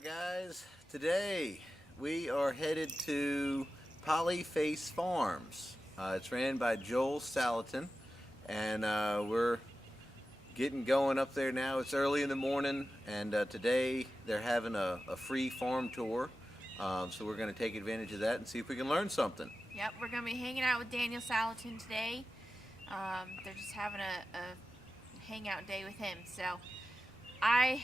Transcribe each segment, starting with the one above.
Alright guys, today we are headed to Polyface Farms. It's ran by Joel Salatin, and we're getting going up there now. It's early in the morning, and today they're having a free farm tour, so we're going to take advantage of that and see if we can learn something. Yep, we're going to be hanging out with Daniel Salatin today. They're just having a hangout day with him. So I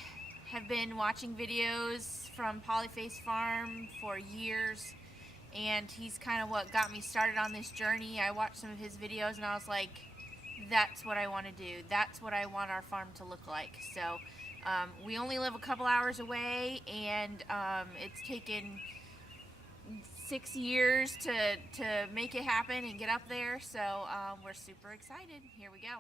have been watching videos from Polyface Farm for years, and he's kind of what got me started on this journey. I watched some of his videos and I was like, that's what I want to do. That's what I want our farm to look like. So we only live a couple hours away, and it's taken 6 years to make it happen and get up there. So we're super excited. Here we go.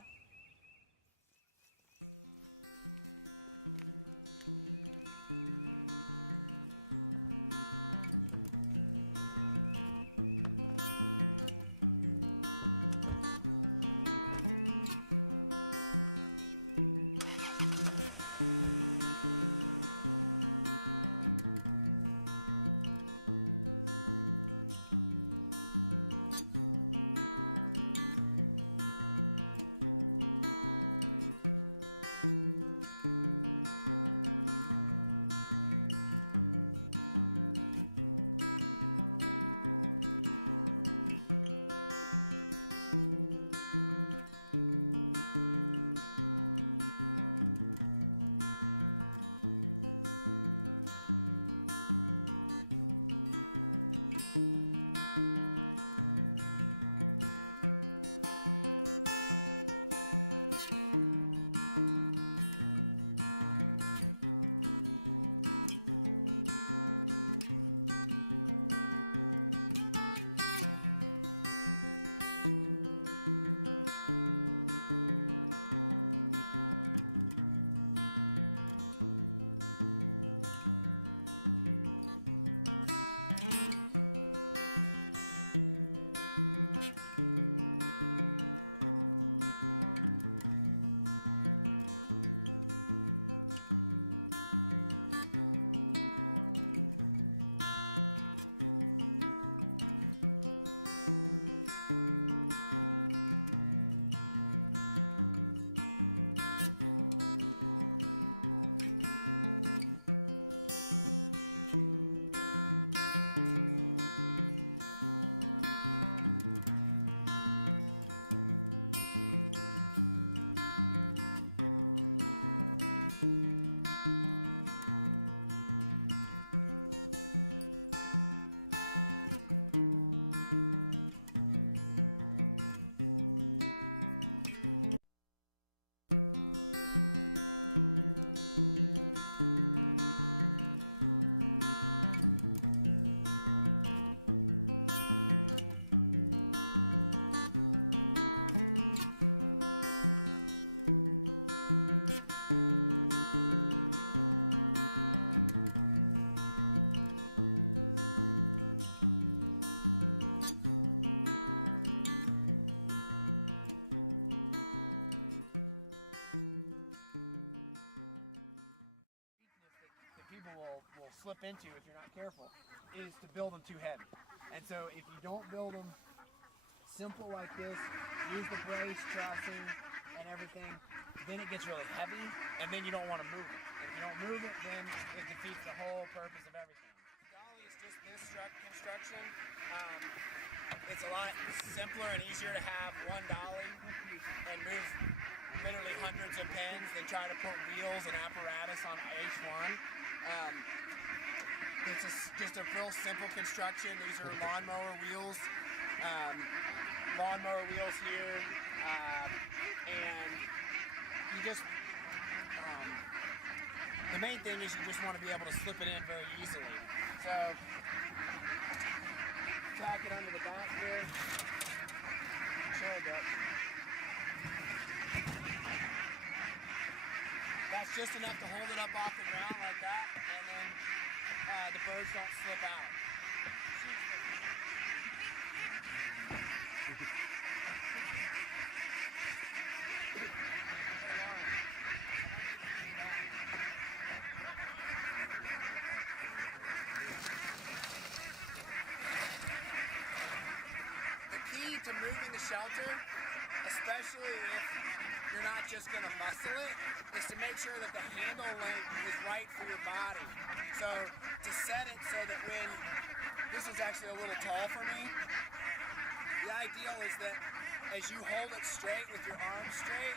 Slip into if you're not careful is to build them too heavy. And so if you don't build them simple like this, use the brace, trussing, and everything, then it gets really heavy, and then you don't want to move it. If you don't move it, then it defeats the whole purpose of everything. The dolly is just this construction. It's a lot simpler and easier to have one dolly and move literally hundreds of pins than try to put wheels and apparatus on each one. It's just a real simple construction. These are lawnmower wheels here, and you just, the main thing is you just want to be able to slip it in very easily. So, tack it under the back here. Show it up. That's just enough to hold it up off the ground like that, and then the birds don't slip out. moving the shelter, especially if you're not just going to muscle it, is to make sure that the handle length is right for your body. So to set it so that when, this is actually a little tall for me, the ideal is that as you hold it straight with your arms straight,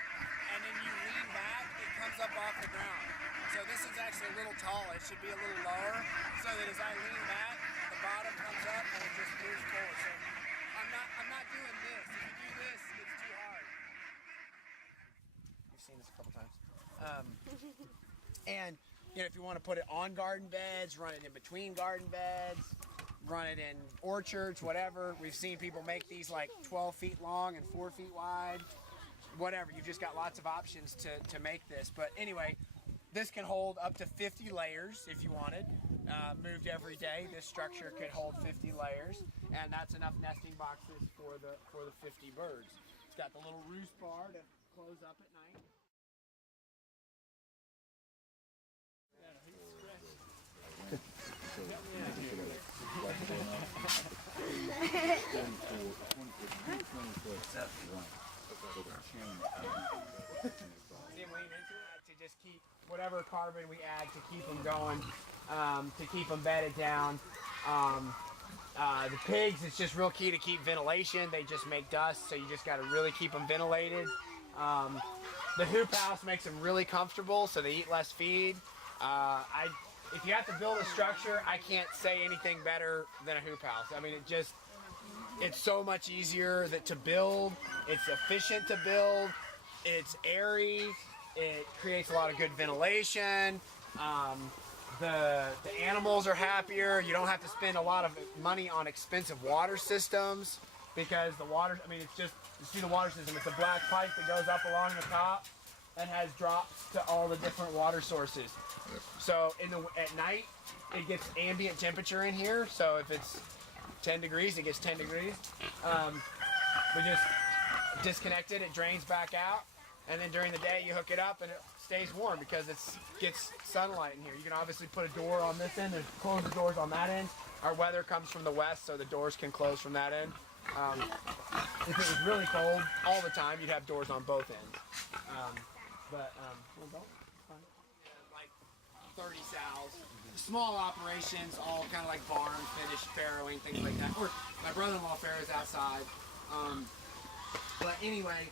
and then you lean back, it comes up off the ground. So this is actually a little taller. It should be a little lower, so that as I lean back, the bottom comes up and it just moves forward. So I'm not doing this. If you do this, it's too hard. You've seen this a couple times. And you know, if you want to put it on garden beds, run it in between garden beds, run it in orchards, whatever. We've seen people make these like 12 feet long and 4 feet wide. Whatever, you've just got lots of options to make this. But anyway, this can hold up to 50 layers if you wanted. Moved every day, this structure could hold 50 layers, and that's enough nesting boxes for the 50 birds. It's got the little roost bar to close up at night. Yeah, he's scratching. Help me out here. To just keep whatever carbon we add to keep them going, to keep them bedded down. The pigs, it's just real key to keep ventilation. They just make dust, so you just got to really keep them ventilated. The hoop house makes them really comfortable, so they eat less feed. If you have to build a structure, I can't say anything better than a hoop house. I mean, it's so much easier to build. It's efficient to build. It's airy. It creates a lot of good ventilation. The animals are happier. You don't have to spend a lot of money on expensive water systems because the water, I mean, it's just, you see the water system. It's a black pipe that goes up along the top and has drops to all the different water sources. So at night, it gets ambient temperature in here. So if it's 10 degrees, it gets 10 degrees. We just disconnect it, it drains back out. And then during the day, you hook it up and it stays warm because it gets sunlight in here. You can obviously put a door on this end, close the doors on that end. Our weather comes from the west, so the doors can close from that end. If it was really cold all the time, you'd have doors on both ends. Like 30 sows. Small operations, all kind of like barn, finished farrowing, things like that. Or my brother-in-law farrows outside. But anyway,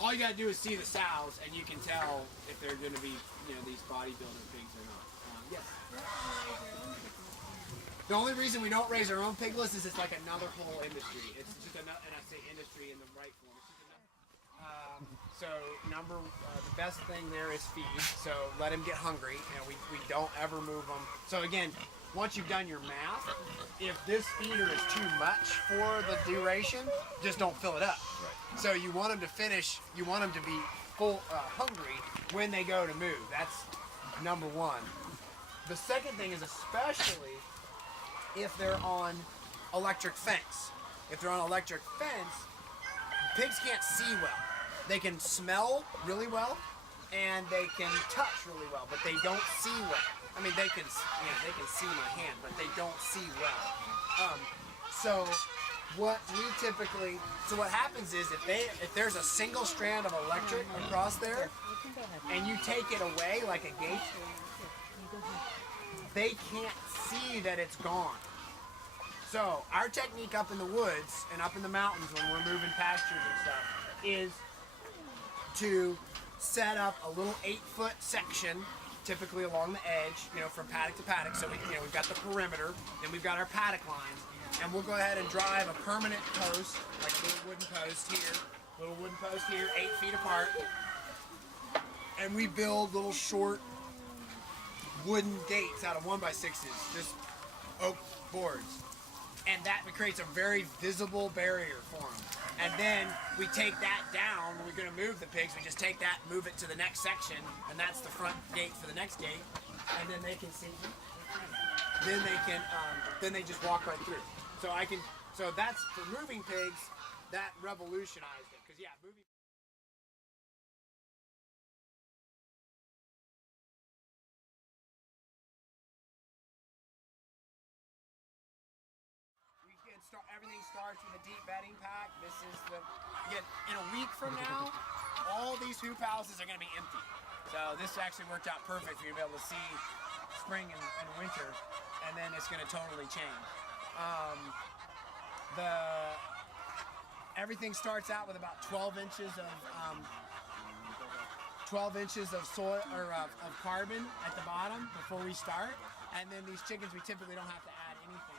all you gotta do is see the sows, and you can tell if they're gonna be, these bodybuilder pigs or not. Yes. The only reason we don't raise our own piglets is it's like another whole industry. It's just another, and I say industry in the right form. It's just another. The best thing there is feed. So let them get hungry. We don't ever move them. So again, once you've done your math, if this feeder is too much for the duration, just don't fill it up. Right. So you want them to finish. You want them to be full, hungry when they go to move. That's number one. The second thing is especially if they're on electric fence. If they're on electric fence, pigs can't see well. They can smell really well, and they can touch really well, but they don't see well. I mean, they can see my hand, but they don't see well. So what happens is if there's a single strand of electric across there, and you take it away like a gate, they can't see that it's gone. So our technique up in the woods and up in the mountains when we're moving pastures and stuff is to set up a little 8-foot section, typically along the edge, from paddock to paddock. So we've got the perimeter, then we've got our paddock lines, and we'll go ahead and drive a permanent post, like a little wooden post here, 8 feet apart, and we build little short wooden gates out of 1x6s, just oak boards. And that creates a very visible barrier for them. And then we take that down when we're going to move the pigs. We just take that and move it to the next section, and that's the front gate for the next gate. And then they can see. Then they just walk right through. So that's for moving pigs. That revolutionized it, because moving. everything starts with a deep bedding pack. This is again, in a week from now, all these hoop houses are going to be empty. So this actually worked out perfect for you to be able to see spring and winter, and then it's going to totally change. Everything starts out with about 12 inches of soil or of carbon at the bottom before we start, and then these chickens we typically don't have to add anything.